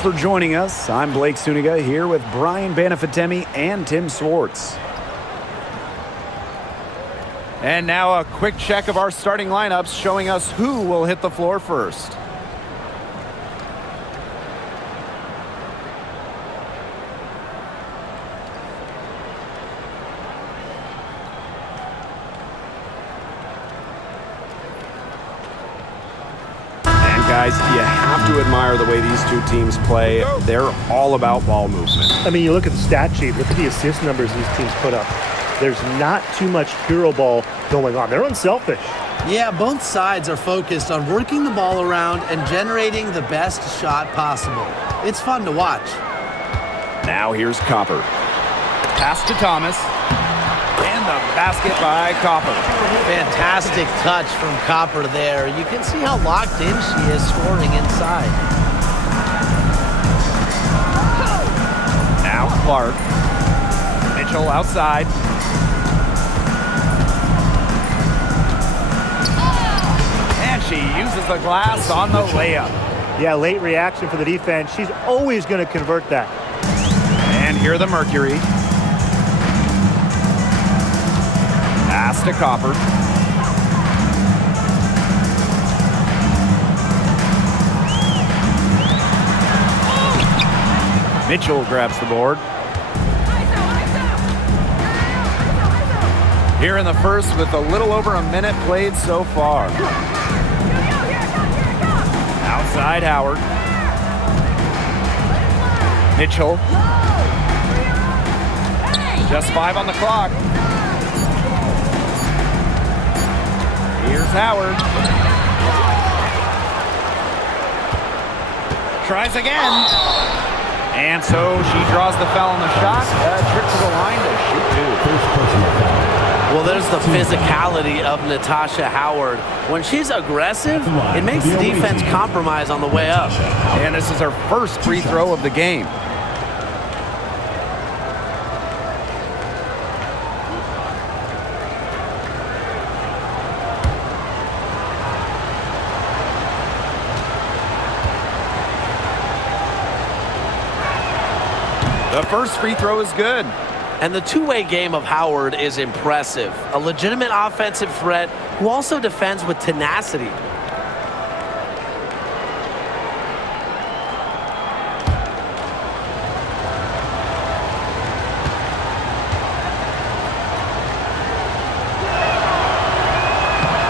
Thanks for joining us. I'm Blake Suniga here with Brian Banafitemi and Tim Swartz. And now a quick check of our starting lineups showing us who will hit the floor first. Guys, you have to admire the way these two teams play. They're all about ball movement. I mean, you look at the stat sheet, look at the assist numbers these teams put up. There's not too much hero ball going on. They're unselfish. Yeah, both sides are focused on working the ball around and generating the best shot possible. It's fun to watch. Now here's Copper. Pass to Thomas. And the basket by Copper. Fantastic touch from Copper there. You can see how locked in she is scoring inside. Now Clark. Mitchell outside. And she uses the glass on the layup. Yeah, late reaction for the defense. She's always going to convert that. And here the Mercury. Pass to Copper. Mitchell grabs the board. Here in the first with a little over a minute played so far. Outside Howard. Mitchell. Just 5 on the clock. Here's Howard. Tries again. And so she draws the foul on the shot. Trip to the line to shoot two. Well, there's the physicality of Natasha Howard. When she's aggressive, it makes the defense compromise on the way up. And this is her first free throw of the game. The first free throw is good. And the two-way game of Howard is impressive. A legitimate offensive threat who also defends with tenacity.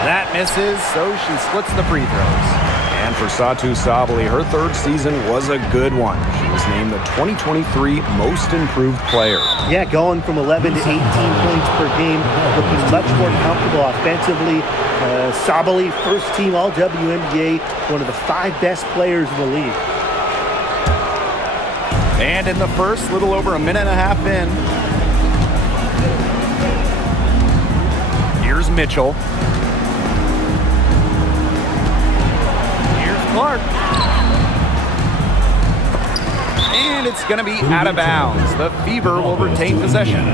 That misses, so she splits the free throws. And for Satou Sabally, her third season was a good one. She was named the 2023 Most Improved Player. Yeah, going from 11 to 18 points per game, looking much more comfortable offensively. Sabally, first team all WNBA, one of the 5 best players in the league. And in the first, little over a minute and a half in. Here's Mitchell. Clark. And it's going to be out of bounds. The Fever will retain possession.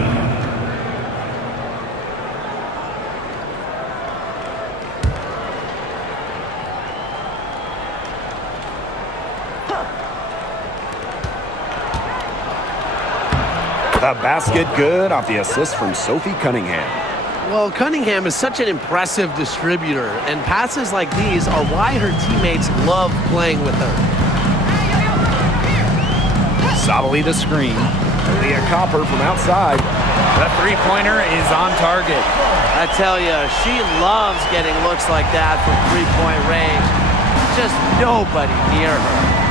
The basket good off the assist from Sophie Cunningham. Well, Cunningham is such an impressive distributor, and passes like these are why her teammates love playing with her. Sabally the screen. Leah Copper from outside. The three-pointer is on target. I tell you, she loves getting looks like that from three-point range. Just nobody near her.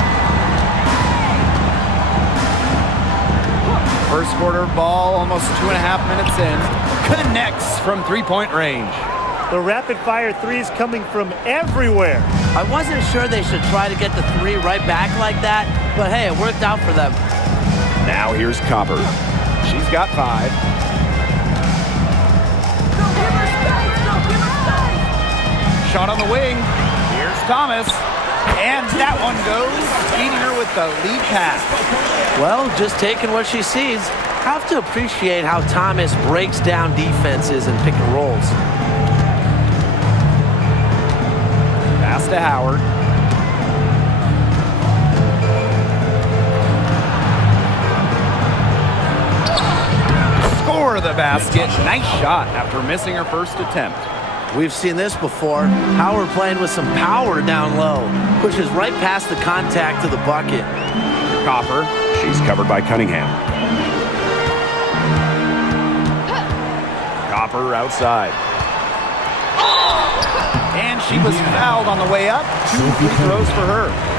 First quarter ball, almost 2.5 minutes in. Connects from three-point range. The rapid-fire threes coming from everywhere. I wasn't sure they should try to get the three right back like that, but hey, it worked out for them. Now here's Copper. She's got 5. Shot on the wing. Here's Thomas. And that one goes, beating her with the lead pass. Well, just taking what she sees. Have to appreciate how Thomas breaks down defenses and pick and rolls. Pass to Howard. Under the basket. Nice shot after missing her first attempt. We've seen this before. Howard playing with some power down low. Pushes right past the contact to the bucket. Copper. She's covered by Cunningham. Copper outside. And she was fouled on the way up. 2 free throws for her.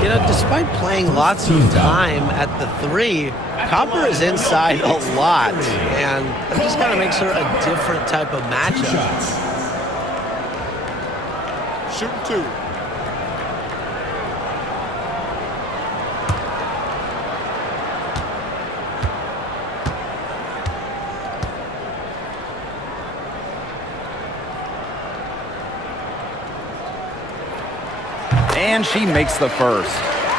You know, despite playing lots of time at the 3, Copper is inside a lot, and that just kind of makes her a different type of matchup. Shoot 2. And she makes the first.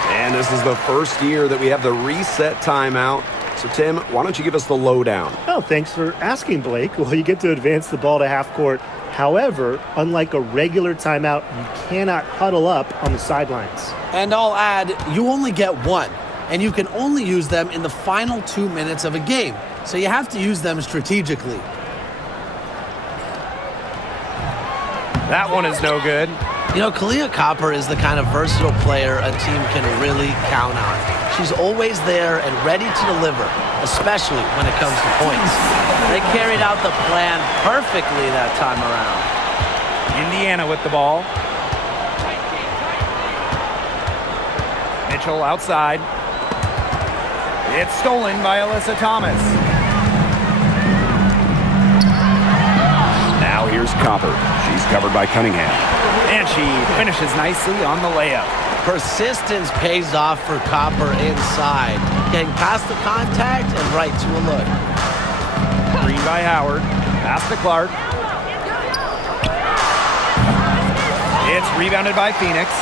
And this is the first year that we have the reset timeout. So, Tim, why don't you give us the lowdown? Oh, thanks for asking, Blake. Well, you get to advance the ball to half court. However, unlike a regular timeout, you cannot huddle up on the sidelines. And I'll add, you only get one, and you can only use them in the final 2 minutes of a game. So you have to use them strategically. That one is no good. You know, Kahleah Copper is the kind of versatile player a team can really count on. She's always there and ready to deliver, especially when it comes to points. They carried out the plan perfectly that time around. Indiana with the ball. Mitchell outside. It's stolen by Alyssa Thomas. Now here's Copper. She's covered by Cunningham. And she finishes nicely on the layup. Persistence pays off for Copper inside, getting past the contact and right to a look. Green by Howard. Pass to Clark. It's rebounded by Phoenix.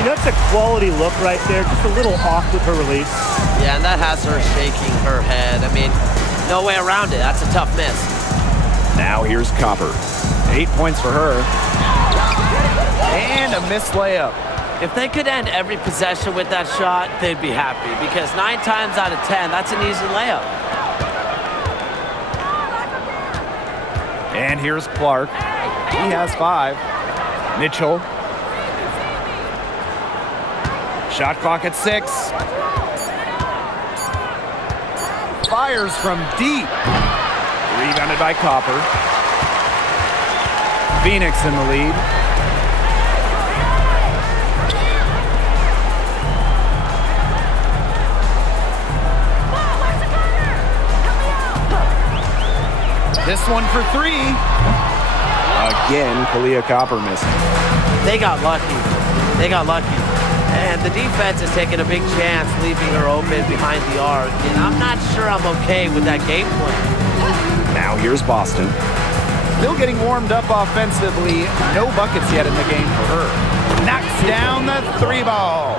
You know, it's a quality look right there, just a little off with her release. Yeah, and that has her shaking her head. I mean, no way around it. That's a tough miss. Now here's Copper. 8 points for her. And a missed layup. If they could end every possession with that shot, they'd be happy, because 9 times out of 10, that's an easy layup. And here's Clark. He has 5. Mitchell. Shot clock at 6. Fires from deep. Rebounded by Copper. Phoenix in the lead. This one for 3. Again, Kahleah Copper missing. They got lucky. They got lucky. And the defense is taking a big chance, leaving her open behind the arc. And I'm not sure I'm okay with that game plan. Now here's Boston. Still getting warmed up offensively. No buckets yet in the game for her. Knocks down the 3 ball.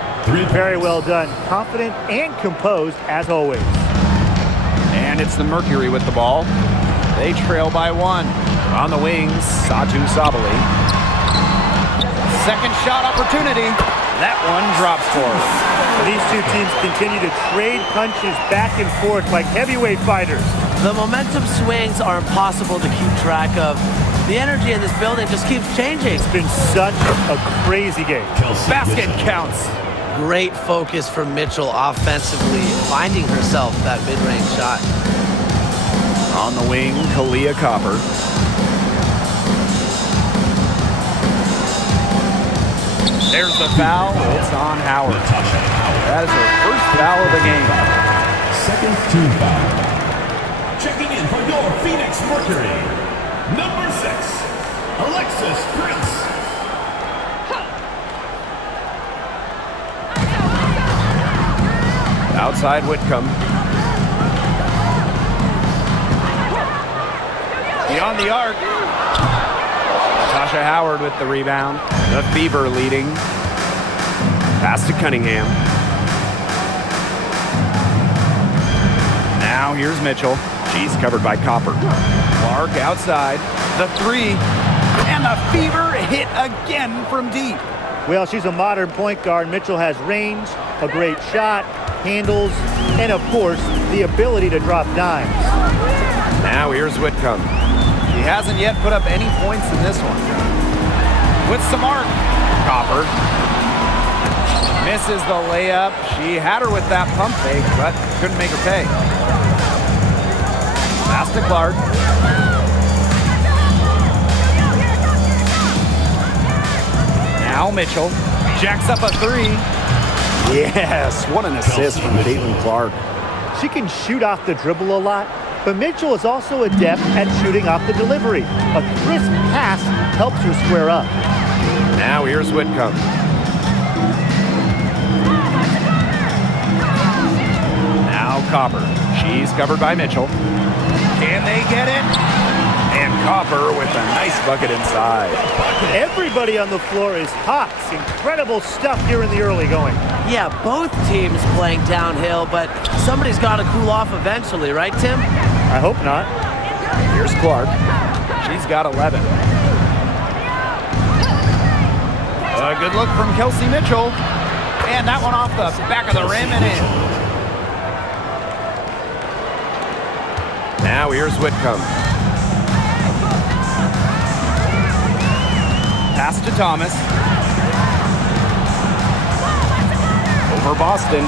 Very well done. Confident and composed as always. And it's the Mercury with the ball. They trail by 1. On the wings, Satu Sabali. Second shot opportunity. That one drops for her. These two teams continue to trade punches back and forth like heavyweight fighters. The momentum swings are impossible to keep track of. The energy in this building just keeps changing. It's been such a crazy game. Basket counts. Great focus from Mitchell offensively, finding herself that mid-range shot. On the wing, Kahleah Copper. There's the foul. It's on Howard. That is her first foul of the game. Second team foul. Checking in for your Phoenix Mercury, number 6, Alexis Prince. Outside Whitcomb. Beyond the arc. Natasha Howard with the rebound. The Fever leading. Pass to Cunningham. Now here's Mitchell. She's covered by Copper. Clark outside. The 3. And the Fever hit again from deep. Well, she's a modern point guard. Mitchell has range, a great shot, handles, and, of course, the ability to drop dimes. Now here's Whitcomb. He hasn't yet put up any points in this one. Puts the mark. Copper. Misses the layup. She had her with that pump fake, but couldn't make her pay. Pass to Clark. Now Mitchell jacks up a three. Yes, what an assist from Caitlin-Clark. She can shoot off the dribble a lot, but Mitchell is also adept at shooting off the delivery. A crisp pass helps her square up. Now here's Whitcomb. Now Copper. She's covered by Mitchell. Can they get it? And Copper with a nice bucket inside. Everybody on the floor is hot. Incredible stuff here in the early going. Yeah, both teams playing downhill, but somebody's got to cool off eventually, right, Tim? I hope not. Here's Clark. She's got 11. A good look from Kelsey Mitchell. And that one off the back of the rim and in. Now here's Whitcomb. Pass to Thomas. Over Boston.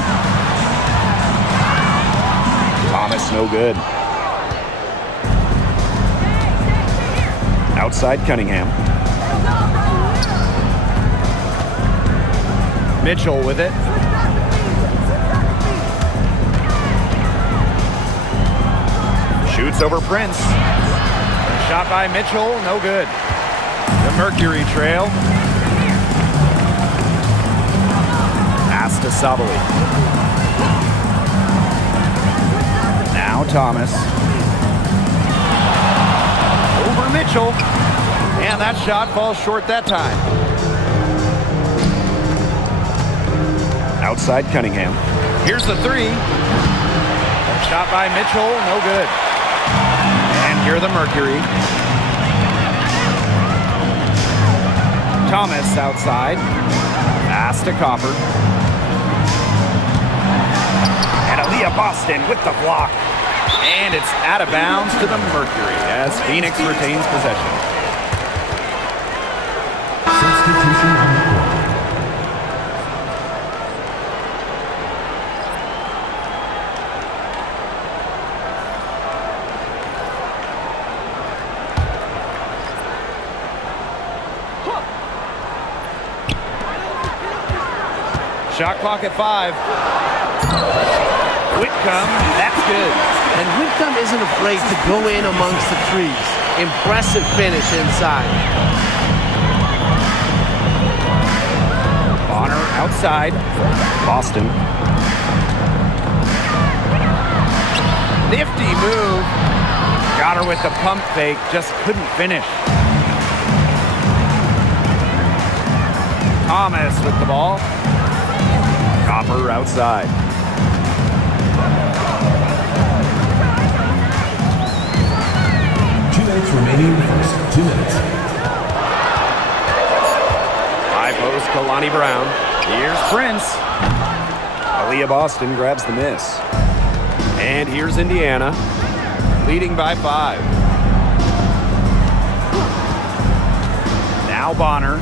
Thomas no good. Outside Cunningham. Mitchell with it. Shoots over Prince. Shot by Mitchell, no good. The Mercury trail. Pass to Sabali. Now Thomas. Over Mitchell. And that shot falls short that time. Outside Cunningham. Here's the three. Shot by Mitchell, no good. And here the Mercury. Thomas outside. Pass to Copper. And Aaliyah Boston with the block. And it's out of bounds to the Mercury as Phoenix retains possession. Substitution on the court. Shot clock at 5. Whitcomb, that's good. And Whitcomb isn't afraid to go in amongst the trees. Impressive finish inside. Bonner outside. Boston. Nifty move. Got her with the pump fake, just couldn't finish. Thomas with the ball. Copper outside. Remaining in the first 2 minutes. High post, Kalani Brown. Here's Prince. Aaliyah Boston grabs the miss. And here's Indiana, leading by 5. Now Bonner.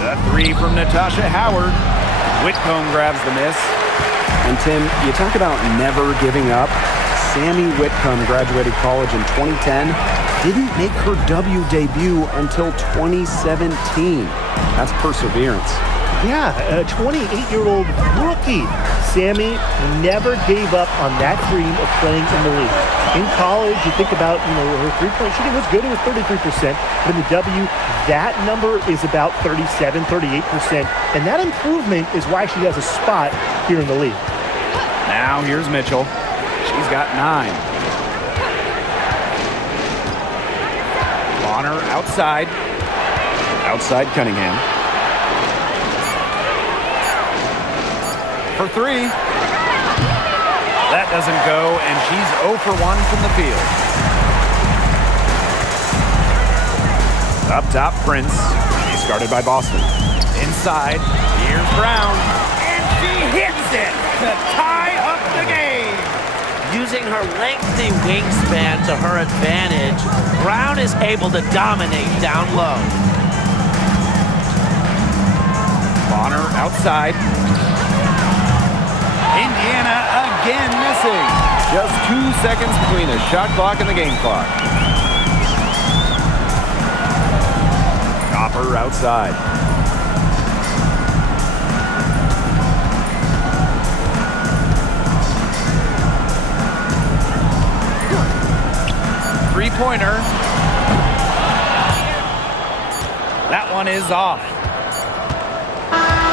The three from Natasha Howard. Whitcomb grabs the miss. And Tim, you talk about never giving up. Sammy Whitcomb graduated college in 2010. Didn't make her W debut until 2017. That's perseverance. Yeah, a 28-year-old rookie. Sammy never gave up on that dream of playing in the league. In college, you think about, her three-point shooting was good. It was 33%. But in the W, that number is about 37, 38%. And that improvement is why she has a spot here in the league. Now here's Mitchell. She's got 9. Bonner outside. Outside Cunningham. For 3. That doesn't go, and she's 0 for 1 from the field. Up top, Prince. She's guarded by Boston. Inside, here's Brown. And she hits it to tie up the game. Using her lengthy wingspan to her advantage, Brown is able to dominate down low. Bonner outside. Indiana again missing. Just 2 seconds between the shot clock and the game clock. Copper outside. Three-pointer. That one is off.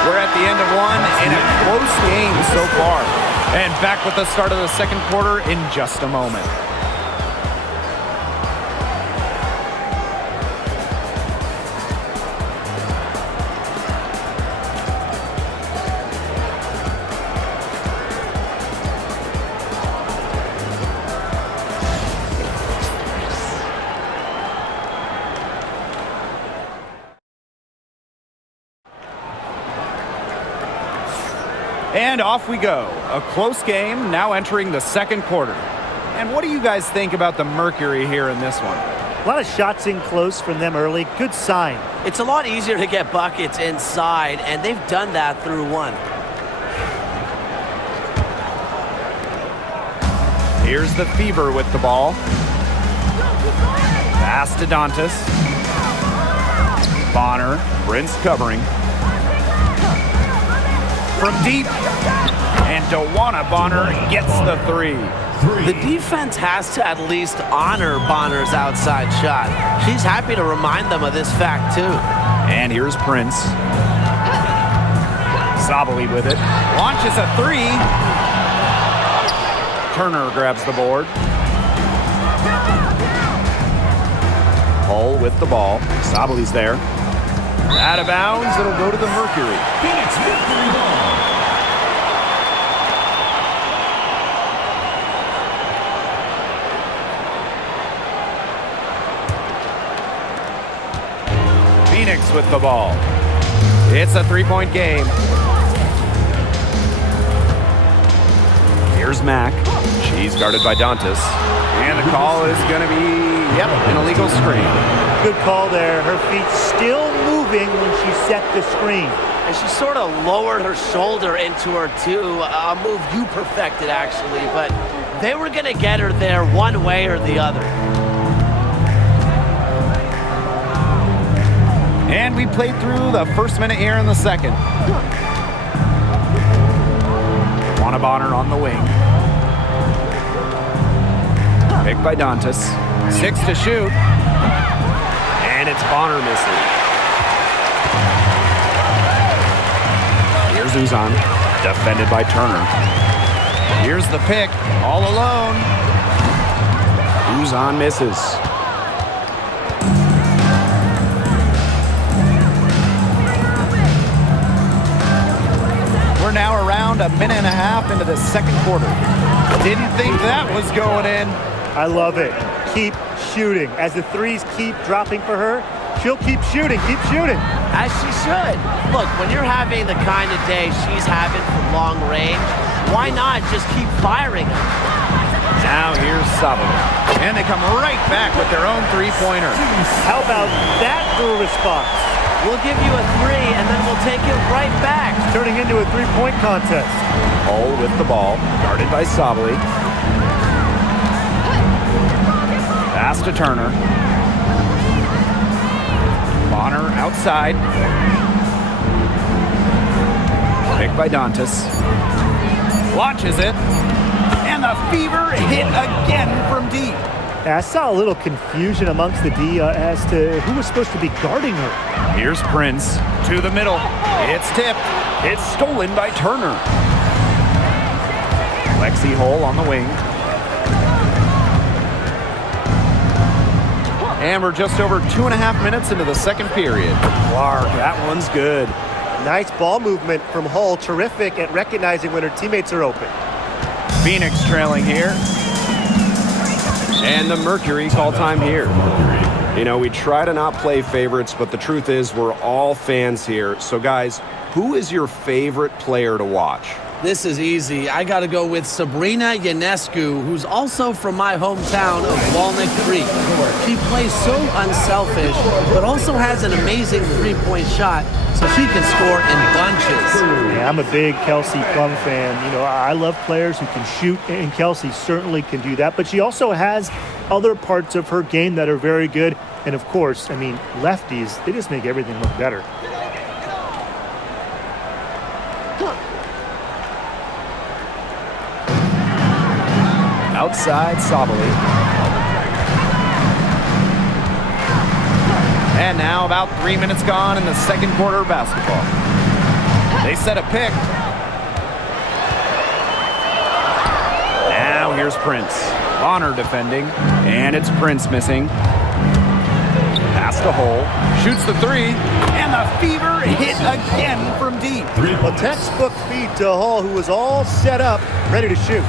We're at the end of one in a close game so far. And back with the start of the second quarter in just a moment. And off we go. A close game now entering the second quarter. And what do you guys think about the Mercury here in this one? A lot of shots in close from them early. Good sign. It's a lot easier to get buckets inside, and they've done that through one. Here's the Fever with the ball. Pass to Dantas. Bonner, Prince covering. From deep, and Dewana Bonner gets the three. The defense has to at least honor Bonner's outside shot. She's happy to remind them of this fact, too. And here's Prince. Sabally with it. Launches a three. Turner grabs the board. Hull with the ball. Sabaly's there. Out of bounds, it'll go to the Mercury. Phoenix Mercury ball. Phoenix with the ball. It's a three-point game. Here's Mack. She's guarded by Dantas. And the call is going to be, an illegal screen. Good call there. Her feet still moving when she set the screen. And she sort of lowered her shoulder into her, too. A move you perfected, actually. But they were going to get her there one way or the other. And we played through the first minute here in the second. Dewana Bonner on the wing. Picked by Dantas. 6 to shoot. And it's Bonner missing. Here's Uzan. Defended by Turner. Here's the pick. All alone. Uzan misses. We're now around a minute and a half into the second quarter. Didn't think that was going in. I love it. Keep shooting. As the threes keep dropping for her, she'll keep shooting. Keep shooting. As she should. Look, when you're having the kind of day she's having from long range, why not just keep firing them? Now here's Sabally. And they come right back with their own three-pointer. How about that for a response? We'll give you a three, and then we'll take it right back. Turning into a three-point contest. Hull with the ball, guarded by Sabally. Pass to Turner. Bonner outside. Picked by Dantas. Launches it. And the Fever hit again from deep. I saw a little confusion amongst the D as to who was supposed to be guarding her. Here's Prince to the middle. It's tipped. It's stolen by Turner. Lexi Hull on the wing. And we're just over 2.5 minutes into the second period. Clark, that one's good. Nice ball movement from Hull. Terrific at recognizing when her teammates are open. Phoenix trailing here. And the Mercury call time here. You know, we try to not play favorites, but the truth is we're all fans here. So, guys, who is your favorite player to watch? This is easy. I got to go with Sabrina Ionescu, who's also from my hometown of Walnut Creek. She plays so unselfish, but also has an amazing three-point shot, so she can score in bunches. Yeah, I'm a big Kelsey Plum fan. You know, I love players who can shoot, and Kelsey certainly can do that. But she also has other parts of her game that are very good. And, of course, I mean, lefties, they just make everything look better. Outside, Sabali. And now about 3 minutes gone in the second quarter of basketball. They set a pick. Now here's Prince. Bonner defending, and it's Prince missing. Pass to Hole. Shoots the three, and the Fever hit again from deep. A textbook feed to Hall, who was all set up, ready to shoot.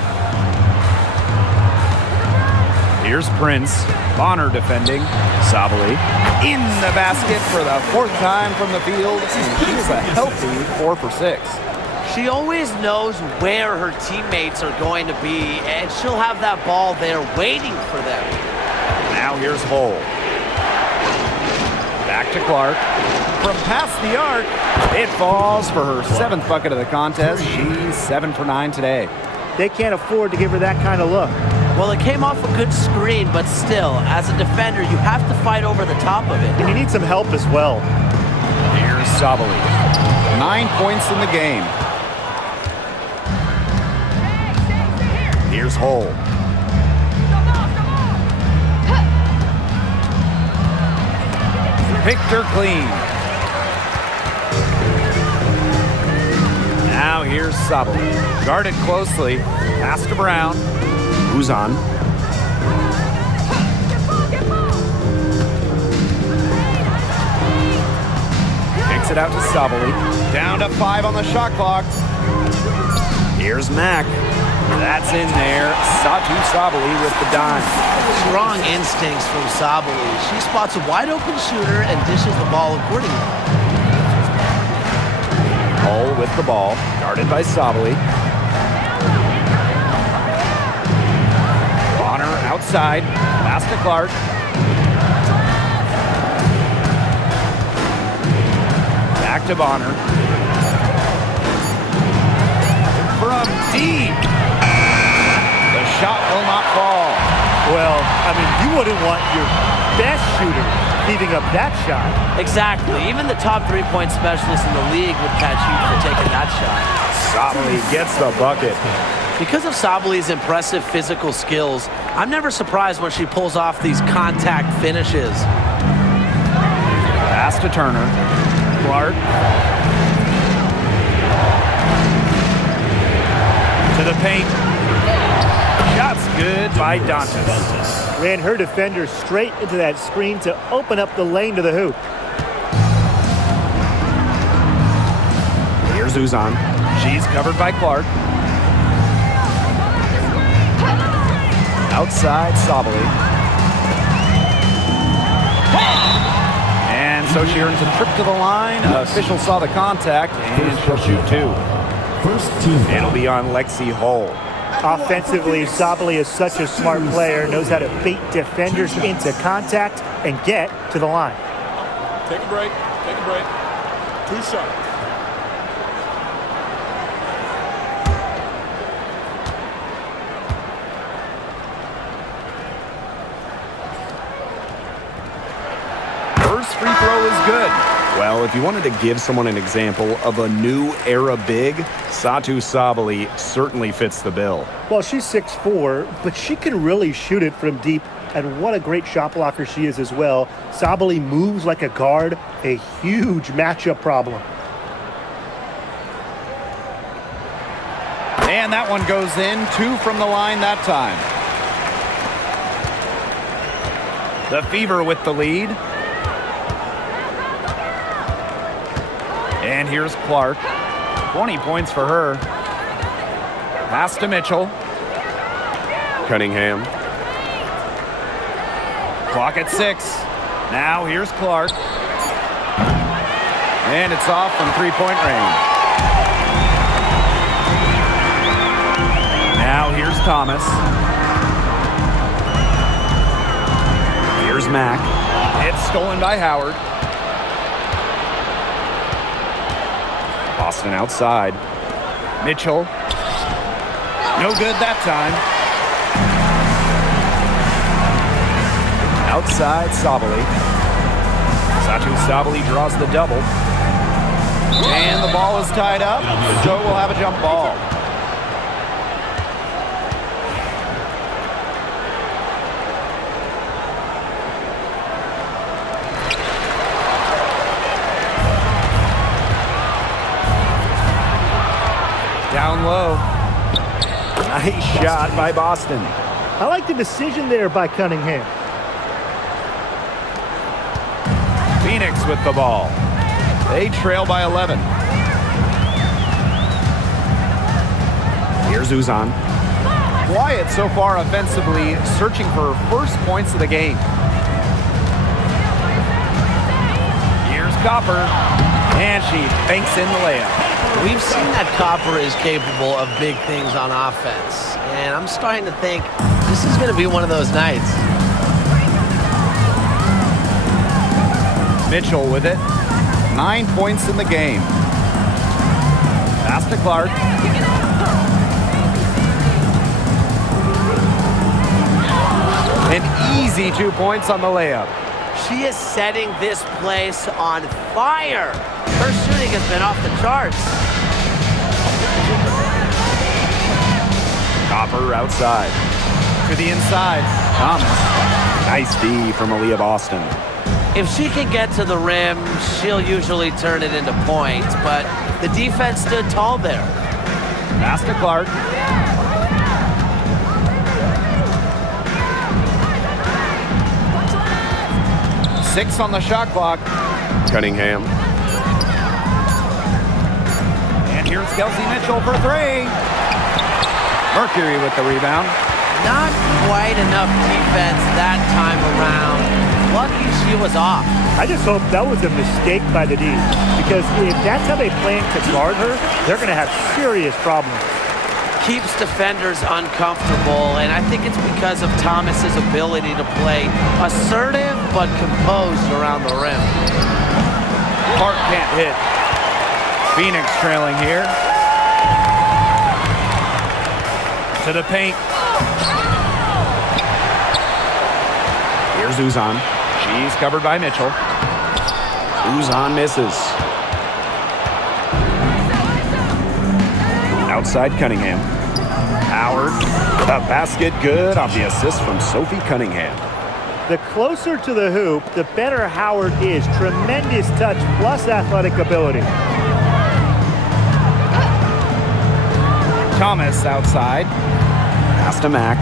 Here's Prince. Bonner defending. Sabali in the basket for the fourth time from the field. She's a healthy 4 for 6. She always knows where her teammates are going to be, and she'll have that ball there waiting for them. Now here's Hole. Back to Clark. From past the arc, it falls for her 7th bucket of the contest. She's 7 for 9 today. They can't afford to give her that kind of look. Well, it came off a good screen, but still, as a defender, you have to fight over the top of it. And you need some help as well. Here's Sabali. 9 points in the game. Here's Hole. Picked her clean. Now here's Sabali. Guarded closely. Pass to Brown. Who's on? Kicks it out to Sabali. Down to 5 on the shot clock. Here's Mack. That's in there. Satu Sabali with the dime. Strong instincts from Sabali. She spots a wide-open shooter and dishes the ball accordingly. Hull with the ball. Guarded by Sabali. Bonner outside. Pass to Clark. Back to Bonner. From deep. The shot will not fall. Well, I mean, you wouldn't want your best shooter heaving up that shot. Exactly. Even the top three-point specialist in the league would catch you for taking that shot. Sabali gets the bucket. Because of Sabali's impressive physical skills, I'm never surprised when she pulls off these contact finishes. Pass to Turner. Clark. To the paint. Shots good by Dantas. Ran her defender straight into that screen to open up the lane to the hoop. Here's Uzan. She's covered by Clark. Outside, Sabali. And so she earns a trip to the line. Official saw the contact, and she'll shoot 2. It'll be on Lexi Hull. Offensively, Sabali is such a smart player, knows how to bait defenders into contact and get to the line. Take a break. Take a break. 2 shots. First free throw is good. Well, if you wanted to give someone an example of a new era big, Satu Sabali certainly fits the bill. Well, she's 6'4", but she can really shoot it from deep, and what a great shot blocker she is as well. Sabali moves like a guard, a huge matchup problem. And that one goes in. 2 from the line that time. The Fever with the lead. And here's Clark. 20 points for her. Pass to Mitchell. Cunningham. Clock at 6. Now here's Clark. And it's off from 3-point range. Now here's Thomas. Here's Mack. It's stolen by Howard. Boston outside. Mitchell. No good that time. Outside Sabally. Satu Sabally draws the double. And the ball is tied up, so we'll have a jump ball. Down low. Nice shot by Boston. I like the decision there by Cunningham. Phoenix with the ball. They trail by 11. Here's Uzan. Quiet so far offensively, searching for first points of the game. Here's Copper. And she banks in the layup. We've seen that Copper is capable of big things on offense. And I'm starting to think this is going to be one of those nights. Mitchell with it. 9 points in the game. Pass to Clark. An easy 2 points on the layup. She is setting this place on fire. Her shooting has been off the charts. Copper outside. To the inside. Thomas. Nice D from Aaliyah Boston. If she can get to the rim, she'll usually turn it into points, but the defense stood tall there. Pass to Clark. Six on the shot clock. Cunningham. And here's Kelsey Mitchell for three. Mercury with the rebound. Not quite enough defense that time around. Lucky she was off. I just hope that was a mistake by the D, because if that's how they plan to guard her, they're going to have serious problems. Keeps defenders uncomfortable, and I think it's because of Thomas's ability to play assertive but composed around the rim. Clark can't hit. Phoenix trailing here. To the paint. Here's Uzan. She's covered by Mitchell. Uzan misses. Outside Cunningham. Howard. The basket good off the assist from Sophie Cunningham. The closer to the hoop, the better Howard is. Tremendous touch plus athletic ability. Thomas outside. Pass to Mack.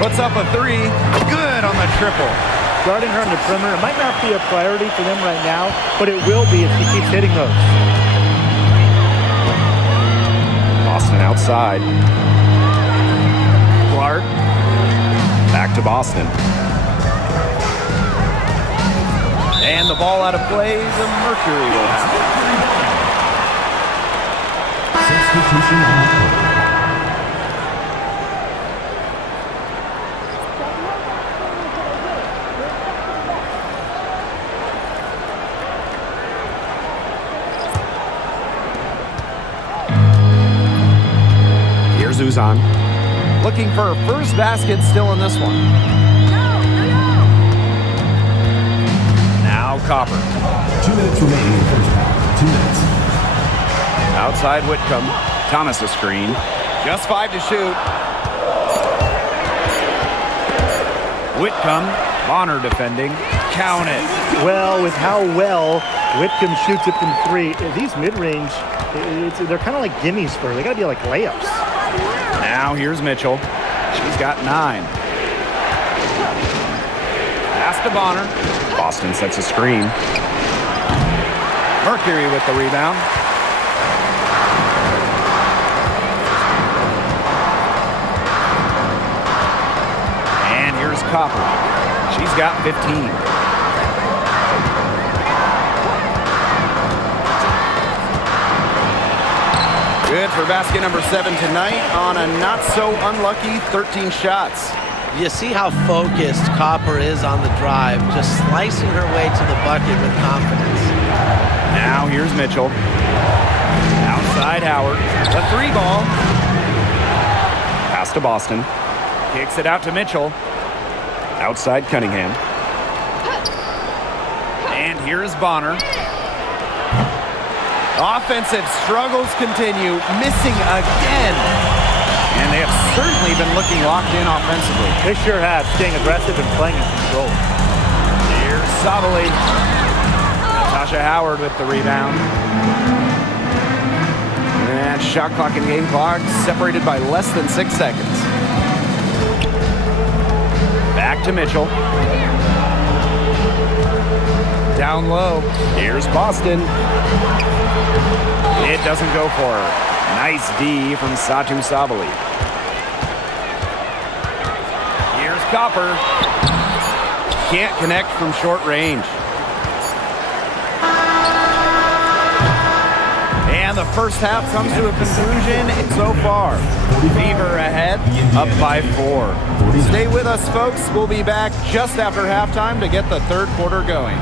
Puts up a three. Good on the triple. Guarding her on the perimeter, it might not be a priority for them right now, but it will be if she keeps hitting those. Boston outside. Clark. Back to Boston. And the ball out of play. The Mercury will have it. Substitution on the court. Here's Uzan. Looking for her first basket still in this one. Now Copper. 2 minutes remaining in the first half. 2 minutes. Outside Whitcomb. Thomas a screen. Just 5 to shoot. Whitcomb. Bonner defending. Count it. Well, with how well Whitcomb shoots it from three, these mid-range, they're kind of like gimmies for her. They got to be like layups. Now here's Mitchell. She's got 9. Pass to Bonner. Boston sets a screen. Mercury with the rebound. And here's Copper. She's got 15. Good for basket number 7 tonight on a not-so-unlucky 13 shots. You see how focused Copper is on the drive, just slicing her way to the bucket with confidence. Now here's Mitchell. Outside Howard. The 3 ball. Pass to Boston. Kicks it out to Mitchell. Outside Cunningham. And here's Bonner. Offensive struggles continue, missing again. And they have certainly been looking locked in offensively. They sure have, staying aggressive and playing in control. Here's Sabali. Natasha Howard with the rebound. And shot clock and game clock separated by less than 6 seconds. Back to Mitchell. Down low. Here's Boston. It doesn't go for her. Nice D from Satu Sabali. Here's Copper. Can't connect from short range. And the first half comes to a conclusion so far. Fever ahead, up by 4. Stay with us, folks. We'll be back just after halftime to get the third quarter going.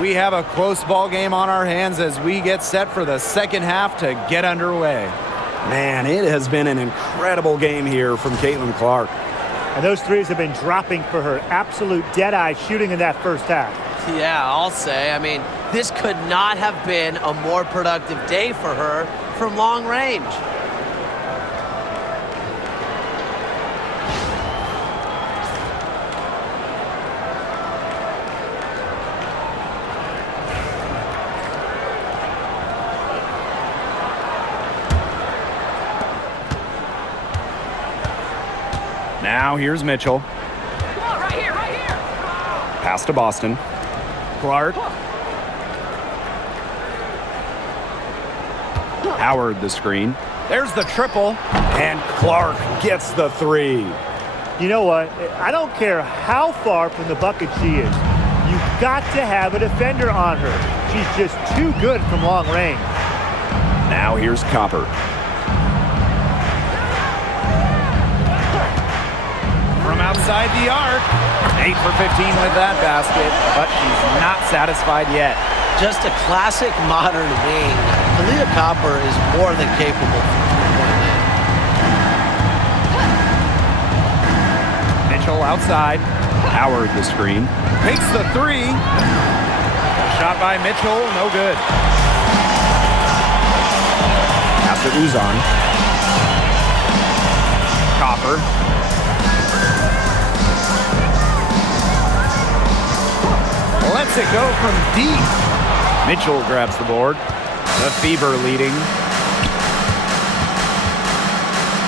We have a close ball game on our hands as we get set for the second half to get underway. Man, it has been an incredible game here from CaitlinClark. And those threes have been dropping for her. Absolute dead-eye shooting in that first half. Yeah, I'll say. I mean, this could not have been a more productive day for her from long range. Now here's Mitchell. Come on, right here, right here. Pass to Boston. Clark. Howard the screen. There's the triple. And Clark gets the 3. You know what? I don't care how far from the bucket she is. You've got to have a defender on her. She's just too good from long range. Now here's Copper. From outside the arc. 8 for 15 with that basket, but she's not satisfied yet. Just a classic modern wing. Kalia Copper is more than capable from three-point land. Mitchell outside. Howard the screen. Takes the 3. Shot by Mitchell, no good. Pass to Uzan. Copper. Lets it go from deep. Mitchell grabs the board. The Fever leading.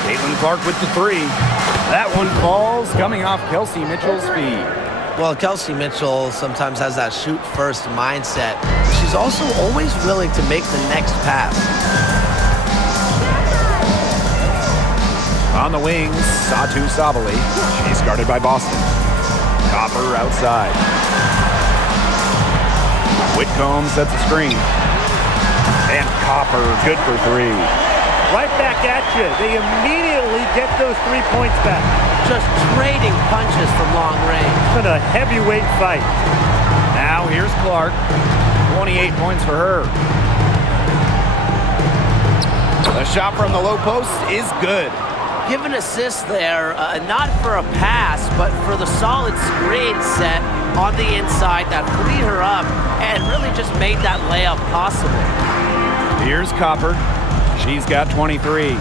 CaitlinClark with the 3. That one falls, coming off Kelsey Mitchell's feed. Well, Kelsey Mitchell sometimes has that shoot-first mindset. She's also always willing to make the next pass. On the wings, Satu Sabali. She's guarded by Boston. Copper outside. Whitcomb sets a screen. And Copper, good for 3. Right back at you. They immediately get those 3 points back. Just trading punches from long range. It's been a heavyweight fight. Now here's Clark. 28 points for her. The shot from the low post is good. Give an assist there, not for a pass, but for the solid screen set on the inside that freed her up and really just made that layup possible. Here's Copper. She's got 23.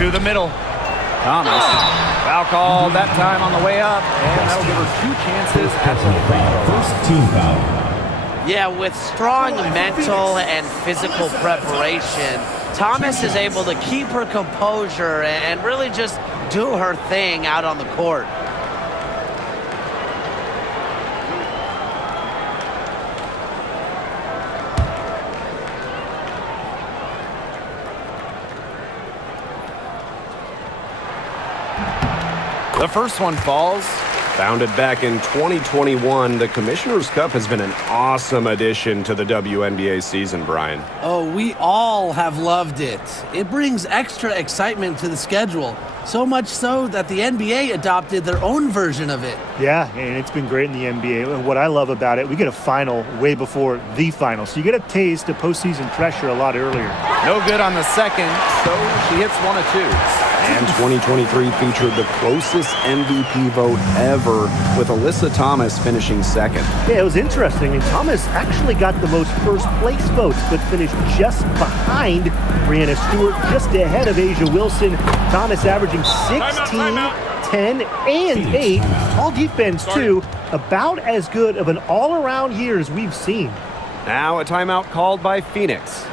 To the middle. Thomas. Foul call that time on the way up, and that'll give her 2 chances at the free throw. First team foul. Yeah, with strong mental and physical preparation, Thomas is able to keep her composure and really just do her thing out on the court. The first one falls. Founded back in 2021, the Commissioner's Cup has been an awesome addition to the WNBA season, Brian. Oh, we all have loved it. It brings extra excitement to the schedule. So much so that the NBA adopted their own version of it. Yeah, and it's been great in the NBA. And what I love about it, we get a final way before the final. So you get a taste of postseason pressure a lot earlier. No good on the second, so she hits 1 of 2. And 2023 featured the closest MVP vote ever, with Alyssa Thomas finishing second. Yeah, it was interesting. And Thomas actually got the most first-place votes, but finished just behind Brianna Stewart, just ahead of Asia Wilson. Thomas averaging 16, 10, and 8. All defense, too. About as good of an all-around year as we've seen. Now a timeout called by Phoenix.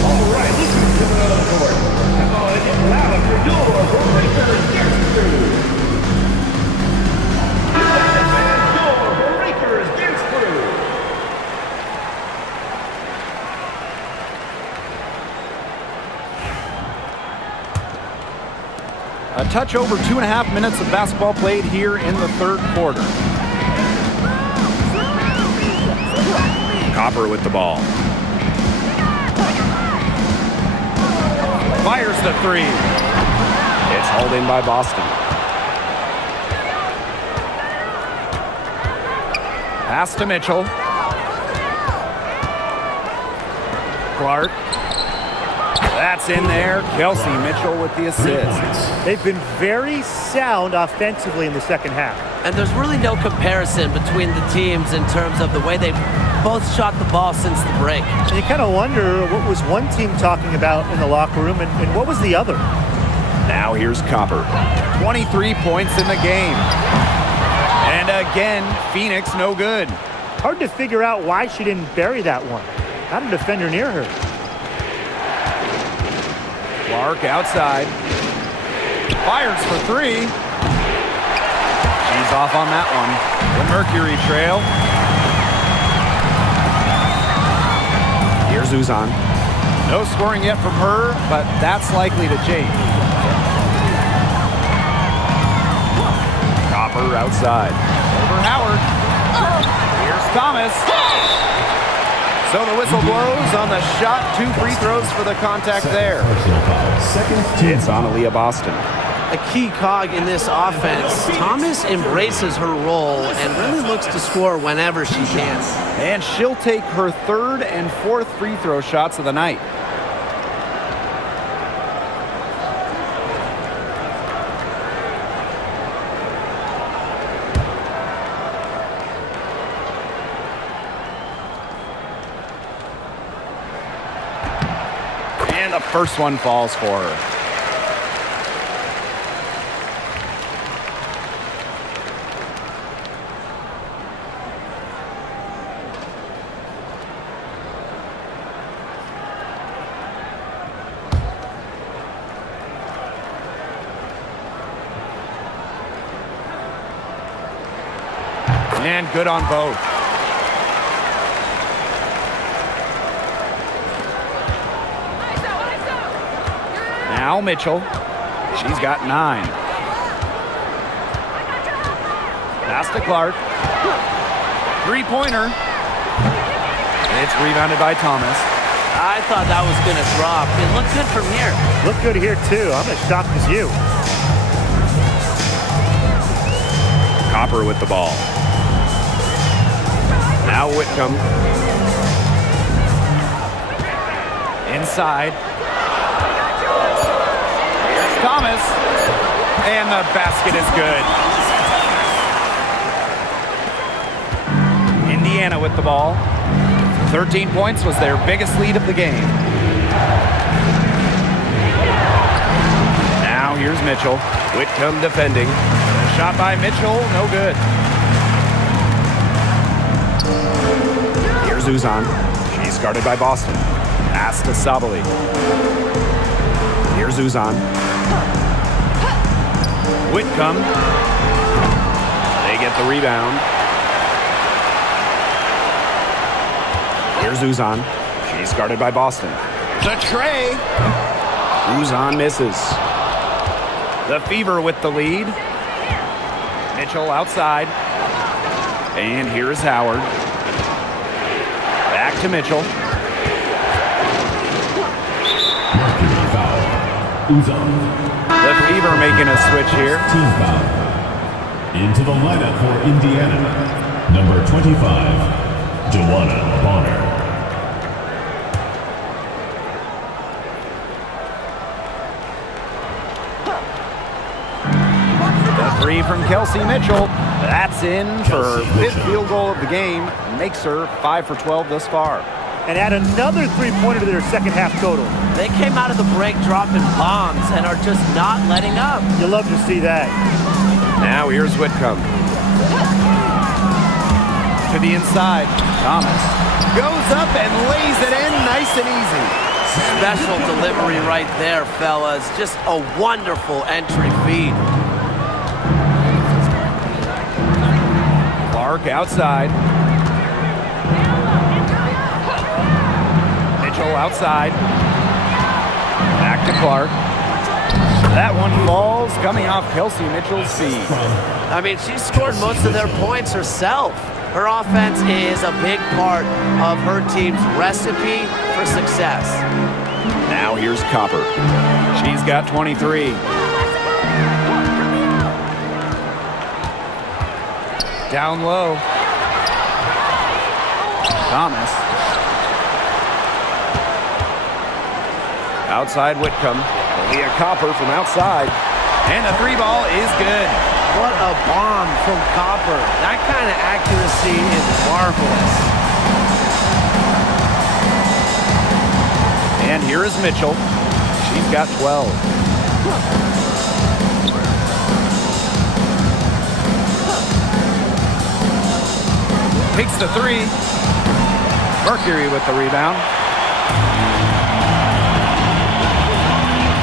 All right, this is coming out of the court. Come on, it's loud for your Breakers Dance Crew. Your Breakers Dance Crew. A touch over 2.5 minutes of basketball played here in the third quarter. Copper with the ball. Fires the 3. It's hauled in by Boston. Pass to Mitchell. Clark. That's in there. Kelsey Mitchell with the assist. They've been very sound offensively in the second half. And there's really no comparison between the teams in terms of the way they've both shot the ball since the break. And you kind of wonder what was one team talking about in the locker room and what was the other? Now here's Copper. 23 points in the game. And again, Phoenix no good. Hard to figure out why she didn't bury that one. Not a defender near her. Clark outside. Fires for 3. She's off on that one. The Mercury trail. Here's Uzan. No scoring yet from her, but that's likely to change. Copper outside. Over Howard. Here's Thomas. So the whistle blows on the shot. 2 free throws for the contact there. It's on Aaliyah Boston. A key cog in this offense. Thomas embraces her role and really looks to score whenever she can. And she'll take her 3rd and 4th free throw shots of the night. And the first one falls for her. And good on both. Now Mitchell. She's got 9. Pass to Clark. 3-pointer. It's rebounded by Thomas. I thought that was going to drop. It looked good from here. Looked good here, too. I'm as shocked as you. Copper with the ball. Now Whitcomb. Inside. Here's Thomas. And the basket is good. Indiana with the ball. 13 points was their biggest lead of the game. Now here's Mitchell. Whitcomb defending. Shot by Mitchell, no good. Here's Uzan. She's guarded by Boston. Pass to Sabali. Here's Uzan. Whitcomb. They get the rebound. Here's Uzan. She's guarded by Boston. The tray. Uzan misses. The Fever with the lead. Mitchell outside. And here's Howard. Back to Mitchell. Mercury foul. Uzan. The Fever making a switch here. Team foul. Into the lineup for Indiana. Number 25, Joanna Bonner. Three from Kelsey Mitchell. That's in for fifth field goal of the game. Makes her 5 for 12 thus far. And add another three-pointer to their second half total. They came out of the break dropping bombs and are just not letting up. You love to see that. Now here's Whitcomb. To the inside. Thomas goes up and lays it in nice and easy. Special delivery right there, fellas. Just a wonderful entry feed. Clark outside. Mitchell outside. Back to Clark. That one falls coming off Kelsey Mitchell's feet. I mean, she scored most of their points herself. Her offense is a big part of her team's recipe for success. Now here's Copper. She's got 23. Down low. Thomas. Outside Whitcomb. Leah Copper from outside. And the three ball is good. What a bomb from Copper. That kind of accuracy is marvelous. And here is Mitchell. She's got 12. Takes the three. Mercury with the rebound.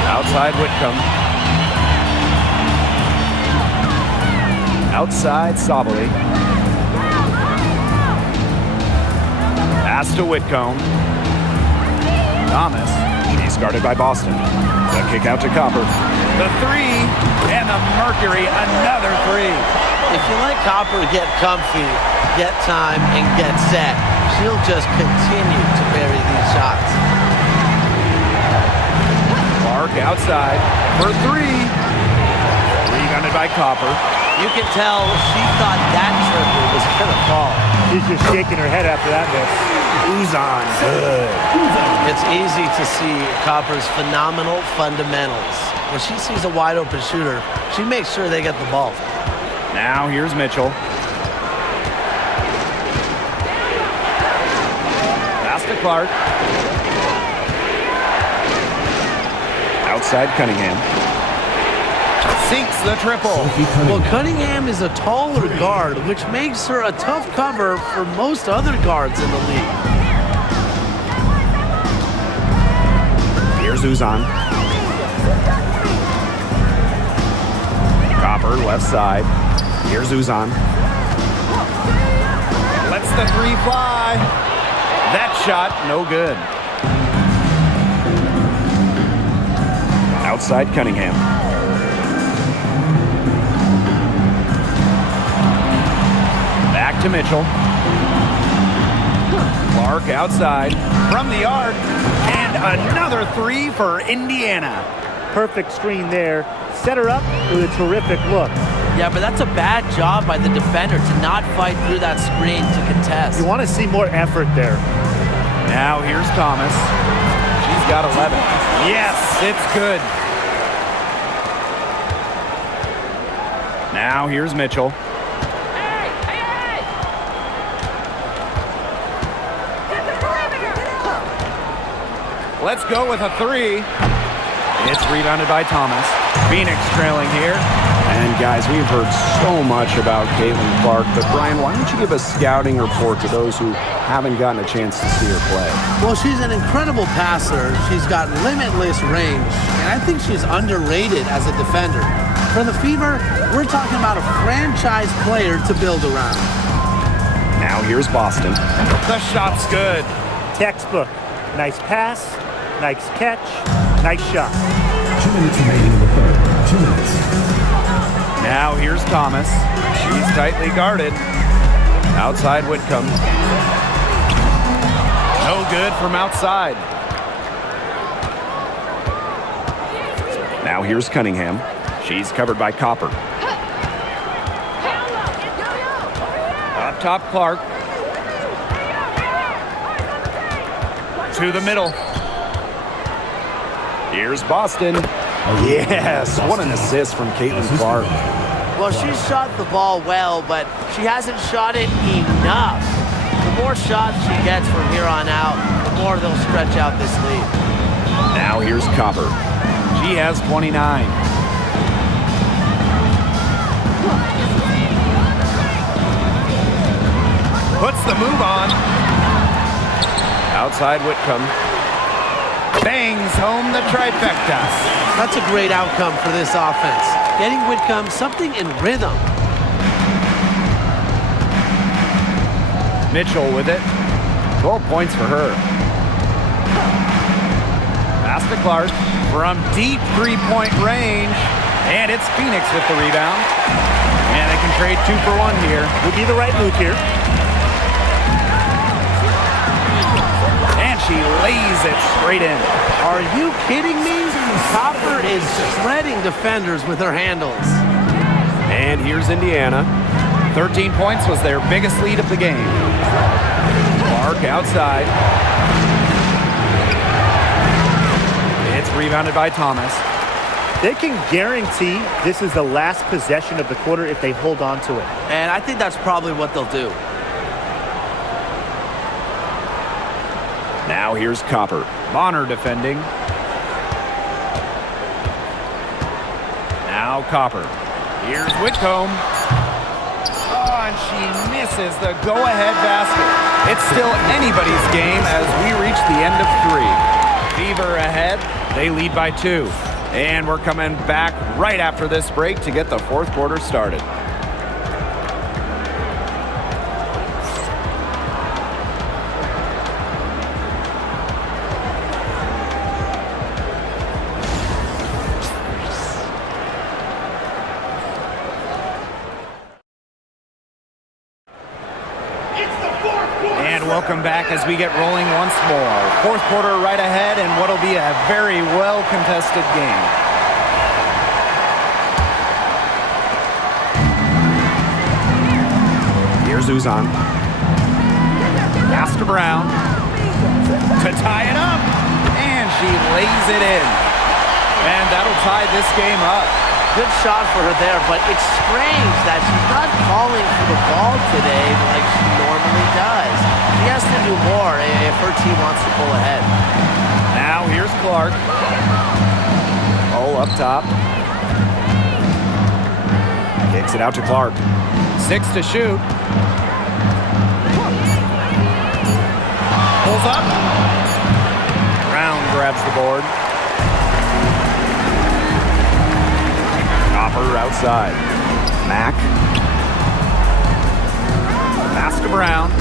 Outside Whitcomb. Outside Sabali. Pass to Whitcomb. Thomas. She's guarded by Boston. The kick out to Copper. The three. And the Mercury. Another three. If you let Copper get comfy, get time, and get set, she'll just continue to bury these shots. Clark outside for three. Rebounded by Copper. You can tell she thought that triple was going to fall. She's just shaking her head after that miss. Uzan, good. It's easy to see Copper's phenomenal fundamentals. When she sees a wide open shooter, she makes sure they get the ball. Now here's Mitchell. Pass to Clark. Outside Cunningham. Sinks the triple. Well, Cunningham is a taller guard, which makes her a tough cover for most other guards in the league. Here's Uzan. Copper left side. Here's Uzan. Lets the three fly. That shot, no good. Outside Cunningham. Back to Mitchell. Clark outside from the arc. And another three for Indiana. Perfect screen there. Set her up with a terrific look. Yeah, but that's a bad job by the defender to not fight through that screen to contest. You want to see more effort there. Now here's Thomas. She's got 11. Yes, it's good. Now here's Mitchell. Let's go with a three. It's rebounded by Thomas. Phoenix trailing here. And guys, we've heard so much about Caitlin Clark, but Brian, why don't you give a scouting report to those who haven't gotten a chance to see her play? Well, she's an incredible passer. She's got limitless range, and I think she's underrated as a defender. For the Fever, we're talking about a franchise player to build around. Now here's Boston. The shot's good. Textbook. Nice pass, nice catch, nice shot. 2 minutes remaining in the third. 2 minutes. Now here's Thomas. She's tightly guarded. Outside Whitcomb. No good from outside. Now here's Cunningham. She's covered by Copper. Up top, Clark. To the middle. Here's Boston. Yes, what an assist from Caitlin Clark. Well, she shot the ball well, but she hasn't shot it enough. The more shots she gets from here on out, the more they'll stretch out this lead. Now here's Copper. She has 29. Puts the move on. Outside Whitcomb. Bangs home the trifecta. That's a great outcome for this offense. Getting Whitcomb something in rhythm. Mitchell with it. 12 points for her. Pass to Clark from deep three-point range. And it's Phoenix with the rebound. And they can trade 2 for 1 here. Would be the right move here. And she lays it straight in. Are you kidding me? Copper is shredding defenders with her handles. And here's Indiana. 13 points was their biggest lead of the game. Clark outside. It's rebounded by Thomas. They can guarantee this is the last possession of the quarter if they hold on to it. And I think that's probably what they'll do. Now here's Copper. Bonner defending. Now Copper. Here's Whitcomb. Oh, and she misses the go-ahead basket. It's still anybody's game as we reach the end of 3. Fever ahead. They lead by 2. And we're coming back right after this break to get the 4th quarter started. Welcome back as we get rolling once more. 4th quarter right ahead and what'll be a very well-contested game. Here's Uzan. Pass to Brown. To tie it up. And she lays it in. And that'll tie this game up. Good shot for her there, but it's strange that she's not calling for the ball today like she normally does. She has to do more if her team wants to pull ahead. Now here's Clark. Oh, up top. Kicks it out to Clark. 6 to shoot. Pulls up. Brown grabs the board. Copper outside. Mack. Pass to Brown.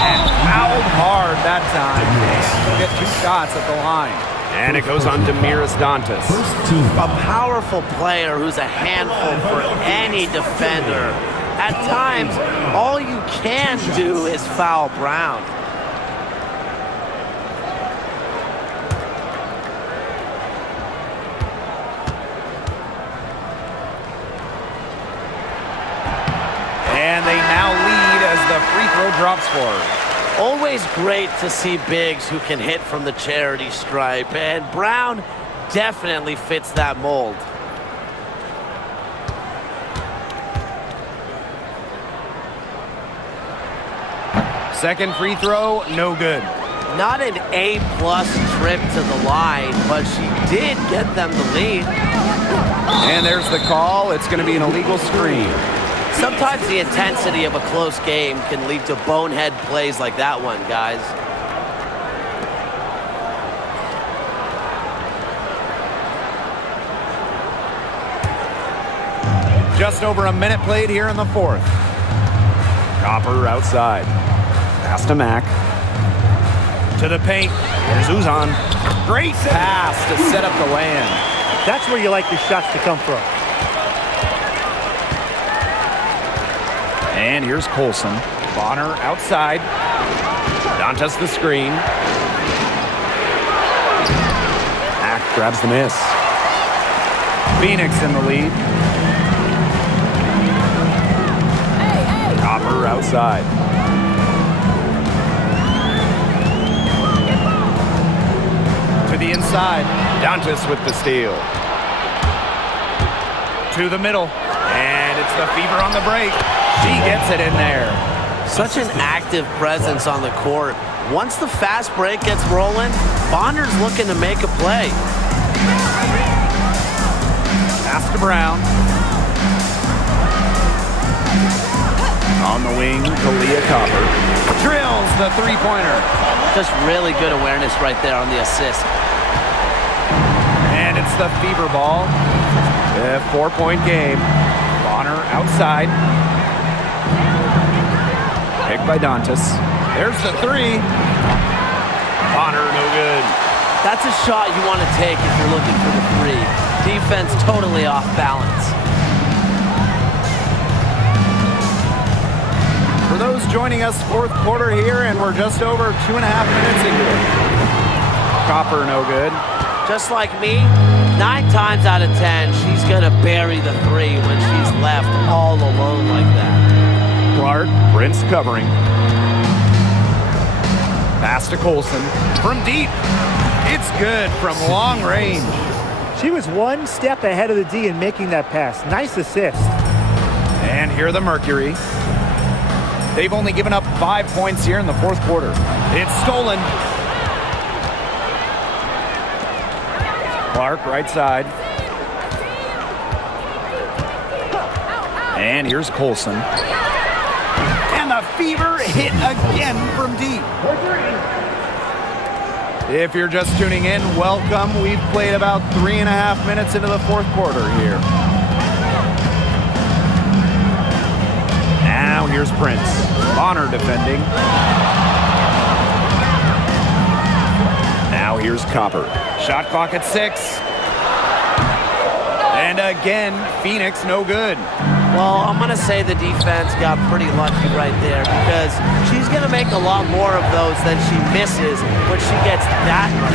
And fouled hard that time. She'll get 2 shots at the line. And it goes on to Damiris Dantas. A powerful player who's a handful for any defender. At times, all you can do is foul Brown. the free throw drops for her. Always great to see bigs who can hit from the charity stripe, and Brown definitely fits that mold. Second free throw, no good. Not an A-plus trip to the line, but she did get them the lead. And there's the call. It's going to be an illegal screen. Sometimes the intensity of a close game can lead to bonehead plays like that one, guys. Just over a minute played here in the fourth. Copper outside. Pass to Mack. To the paint. Here's Uzan. Great pass to set up the land. That's where you like your shots to come from. And here's Colson. Bonner outside. Dantas the screen. Mack grabs the miss. Phoenix in the lead. Copper outside. To the inside. Dantas with the steal. To the middle. And it's the Fever on the break. She gets it in there. Such an active presence on the court. Once the fast break gets rolling, Bonner's looking to make a play. Pass to Brown. On the wing, Kalia Copper. Drills the three-pointer. Just really good awareness right there on the assist. And it's the Fever ball. A 4-point game. Bonner outside. Picked by Dantas. There's the three. Bonner, no good. That's a shot you want to take if you're looking for the three. Defense totally off balance. For those joining us, fourth quarter here, and we're just over 2.5 minutes into it. Copper, no good. Just like me, 9 times out of 10, she's going to bury the three when she's left all alone like that. Clark, Prince covering. Pass to Colson. From deep. It's good from long range. She was one step ahead of the D in making that pass. Nice assist. And here the Mercury. They've only given up 5 points here in the fourth quarter. It's stolen. Clark, right side. And here's Colson. And the Fever hit again from deep. If you're just tuning in, welcome. We've played about 3.5 minutes into the fourth quarter here. Now here's Prince. Bonner defending. Now here's Copper. Shot clock at 6. And again, Phoenix no good. Well, I'm going to say the defense got pretty lucky right there because she's going to make a lot more of those than she misses when she gets that much.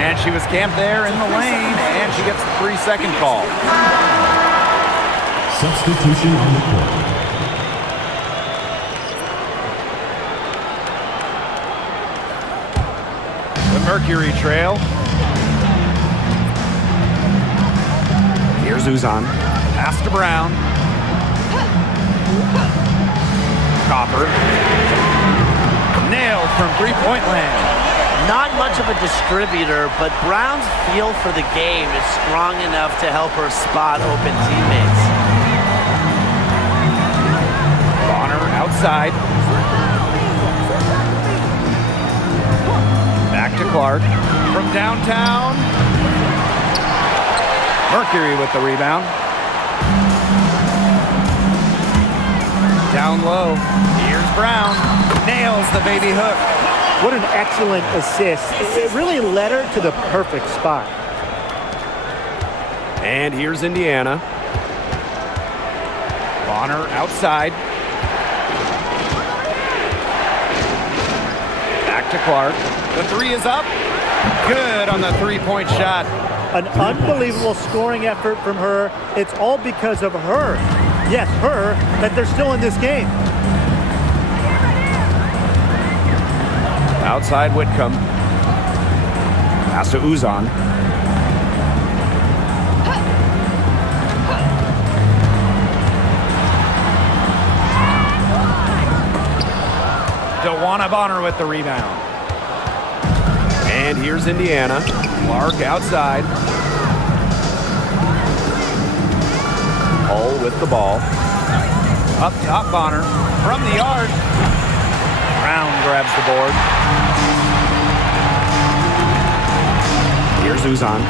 And she was camped there in the lane, and she gets the 3-second call. Substitution on the court. The Mercury trail. Here's Uzan. Pass to Brown. Copper. Nailed from three-point land. Not much of a distributor, but Brown's feel for the game is strong enough to help her spot open teammates. Bonner outside. Back to Clark. From downtown. Mercury with the rebound. Down low. Here's Brown. Nails the baby hook. What an excellent assist. It really led her to the perfect spot. And here's Indiana. Bonner outside. Back to Clark. The three is up. Good on the three-point shot. An unbelievable scoring effort from her. It's all because of her. Yes, her, that they're still in this game. Outside Whitcomb. Pass to Uzan. DeWanna Bonner with the rebound. And here's Indiana. Clark outside. Hull with the ball. Up top, Bonner. From the yard. Brown grabs the board. Here's Uzan.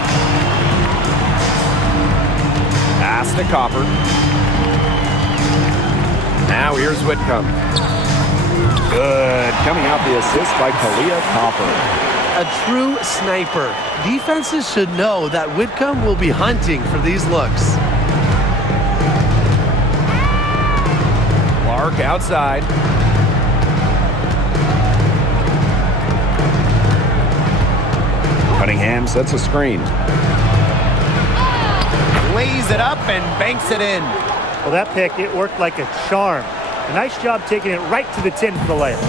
Pass to Copper. Now here's Whitcomb. Good. Coming out the assist by Kalia Copper. A true sniper. Defenses should know that Whitcomb will be hunting for these looks. Clark outside. Cunningham sets a screen. Lays it up and banks it in. Well, that pick, it worked like a charm. A nice job taking it right to the 10 for the layup.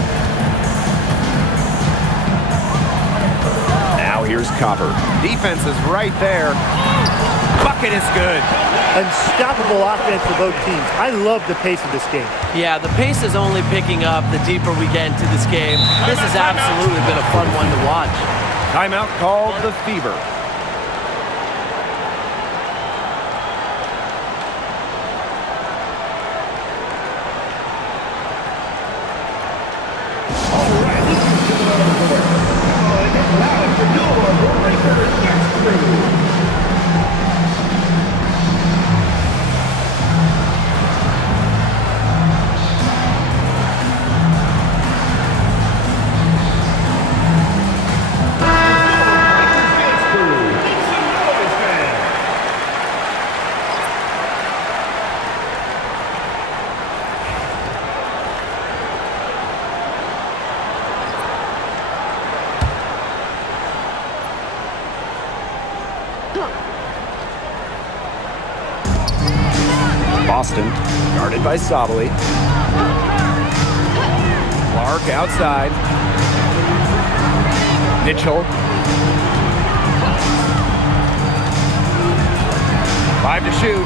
Now here's Copper. Defense is right there. Bucket is good. Unstoppable offense for both teams. I love the pace of this game. Yeah, the pace is only picking up the deeper we get into this game. This has absolutely been a fun one to watch. Timeout called the Fever. Boston, guarded by Sabali. Clark outside. Mitchell. 5 to shoot.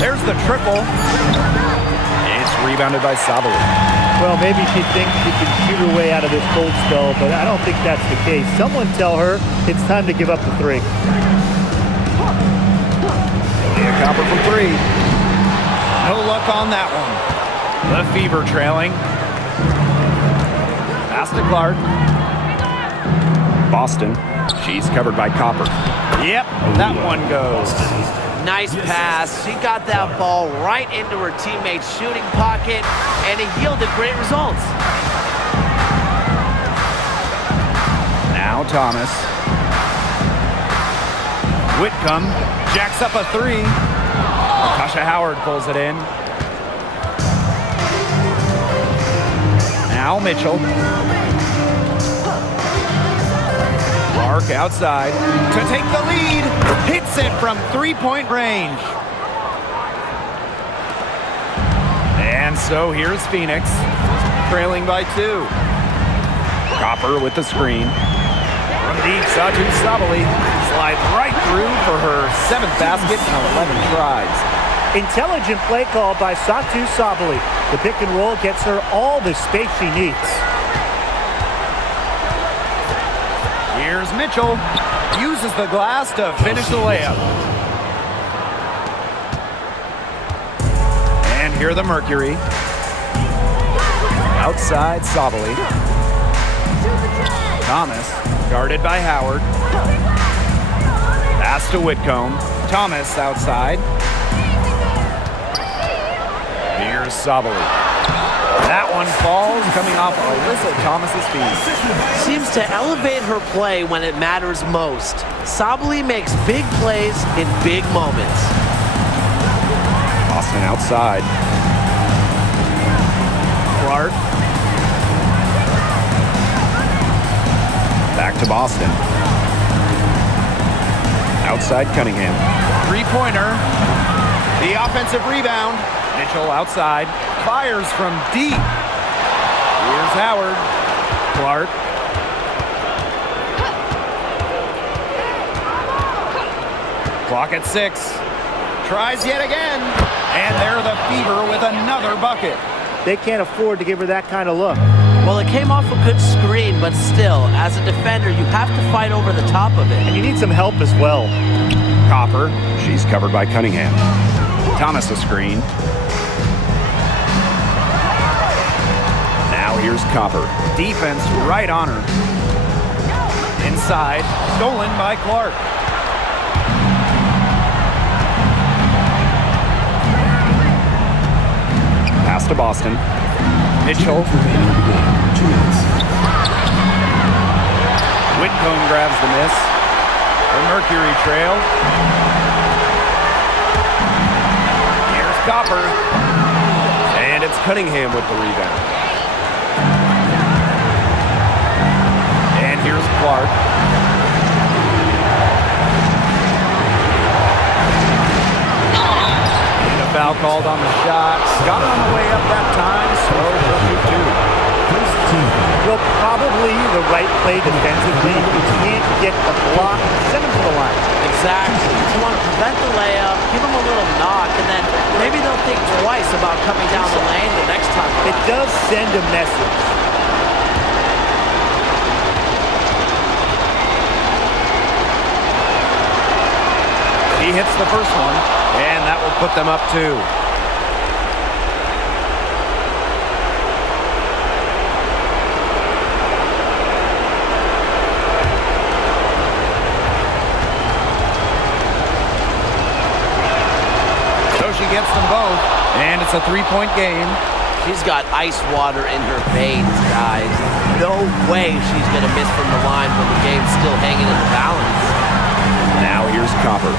There's the triple. It's rebounded by Sabali. Well, maybe she thinks she can shoot her way out of this cold spell, but I don't think that's the case. Someone tell her it's time to give up the three. Copper from 3. No luck on that one. The Fever trailing. Pass to Clark. Boston. She's covered by Copper. Yep, that one goes. Nice pass. She got that ball right into her teammate's shooting pocket, and it yielded great results. Now Thomas. Whitcomb jacks up a 3. Tasha Howard pulls it in. Now Mitchell. Clark outside to take the lead. Hits it from 3-point range. And so here's Phoenix, trailing by 2. Copper with the screen. From deep, Satu Sabali slides right through for her 7th basket in 11 tries. Intelligent play call by Satu Sabali. The pick and roll gets her all the space she needs. Here's Mitchell. Uses the glass to finish the layup. And here the Mercury. Outside Sabali. Thomas, guarded by Howard. Pass to Whitcomb. Thomas outside. Here's Sabali. That one falls, coming off Alyssa Thomas's feet. Seems to elevate her play when it matters most. Sabali makes big plays in big moments. Boston outside. Clark. Back to Boston. Outside Cunningham. 3-pointer. The offensive rebound. Mitchell outside. Fires from deep. Here's Howard. Clark. Clock at 6. Tries yet again. And they're the Fever with another bucket. They can't afford to give her that kind of look. Well, it came off a good screen, but still, as a defender, you have to fight over the top of it. And you need some help as well. Copper. She's covered by Cunningham. Thomas a screen. Now here's Copper. Defense right on her. Inside. Stolen by Clark. Pass to Boston. Mitchell. Whitcomb grabs the miss. The Mercury trail. Here's Copper. And it's Cunningham with the rebound. And here's Clark. And a foul called on the shot. Got on the way up that time, so she'll shoot 2. Well, probably the right play defensively. You can't get the block. Send them to the line. Exactly. You want to prevent the layup, give them a little knock, and then maybe they'll think twice about coming down the lane the next time. It does send a message. He hits the first one, and that will put them up 2. She gets them both, and it's a 3-point game. She's got ice water in her veins, guys. No way she's going to miss from the line when the game's still hanging in the balance. Now here's Copper.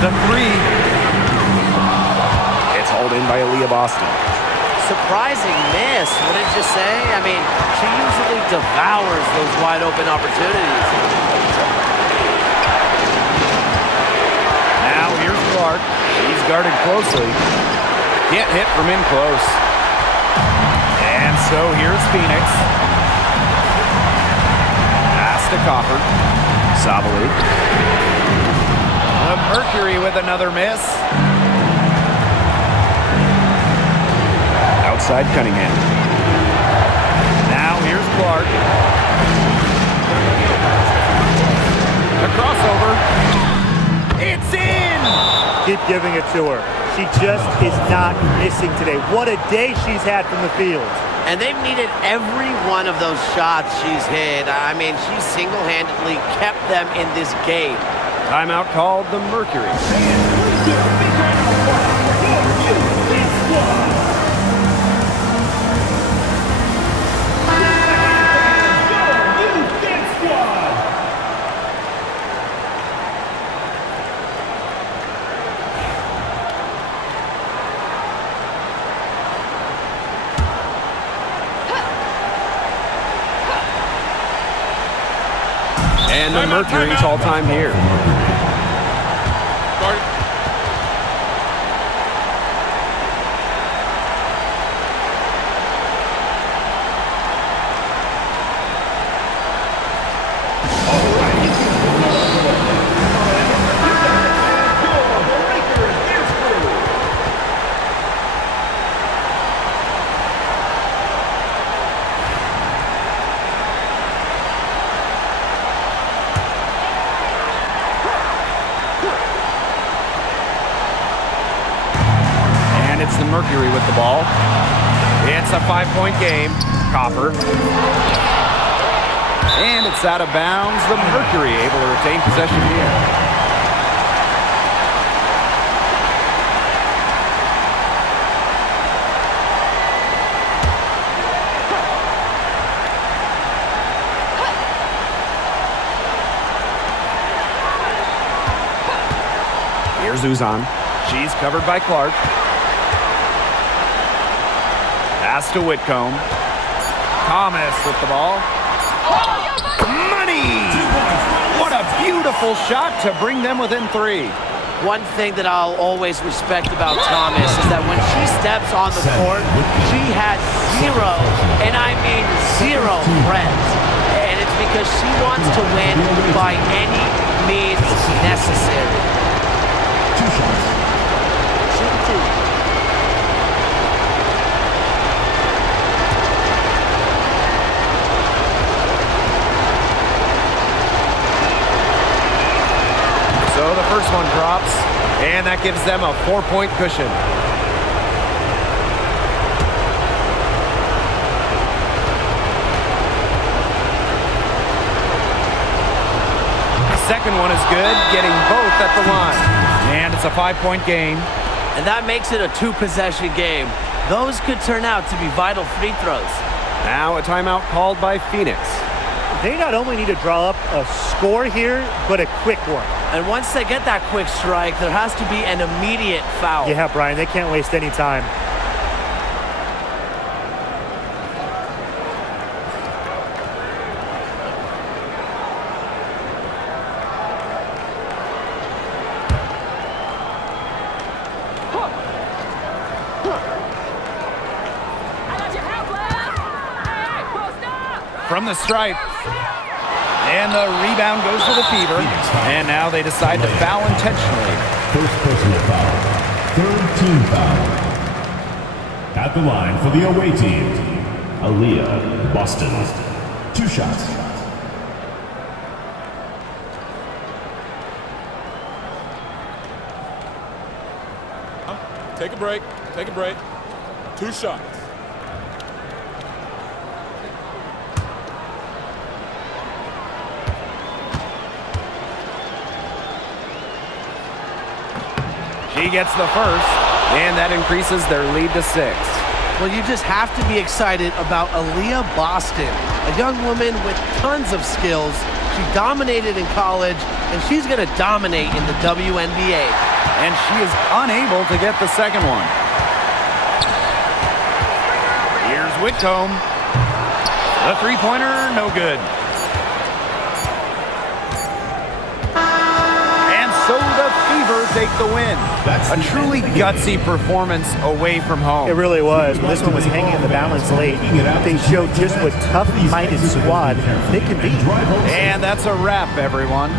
The 3. It's hauled in by Aaliyah Boston. Surprising miss, wouldn't you say? I mean, she usually devours those wide open opportunities. Now here's Clark. She's guarded closely. Can't hit from in close. And so here's Phoenix. Pass to Copper. Sabali. The Mercury with another miss. Outside Cunningham. Now here's Clark. A crossover. It's in! Keep giving it to her. She just is not missing today. What a day she's had from the field. And they've needed every one of those shots she's hit. I mean, she single-handedly kept them in this game. Timeout called the Mercury. And the Mercury's all-time here. It's the Mercury with the ball. It's a 5-point game. Copper. And it's out of bounds. The Mercury able to retain possession here. Here's Uzan. She's covered by Clark. Pass to Whitcomb. Thomas with the ball. Money! What a beautiful shot to bring them within 3. One thing that I'll always respect about Thomas is that when she steps on the court, she has zero, and I mean zero friends. And it's because she wants to win by any means necessary. 2 shots. Shoot 2. So the first one drops, and that gives them a 4-point cushion. The second one is good, getting both at the line. And it's a 5-point game. And that makes it a 2-possession game. Those could turn out to be vital free throws. Now a timeout called by Phoenix. They not only need to draw up a score here, but a quick one. And once they get that quick strike, there has to be an immediate foul. Yeah, Brian, they can't waste any time. From the stripe. And the rebound goes to the Fever. And now they decide to foul intentionally. First personal foul. Third team foul. At the line for the away team, Aaliyah, Boston. 2 shots. Take a break. Take a break. 2 shots. She gets the first, and that increases their lead to 6. Well, you just have to be excited about Aaliyah Boston, a young woman with tons of skills. She dominated in college, and she's going to dominate in the WNBA. And she is unable to get the second one. Here's Whitcomb. The three-pointer, no good. And so the Fever take the win. A truly gutsy performance away from home. It really was. When this one was hanging in the balance late, they showed just what tough-minded squad they can be. And that's a wrap, everyone.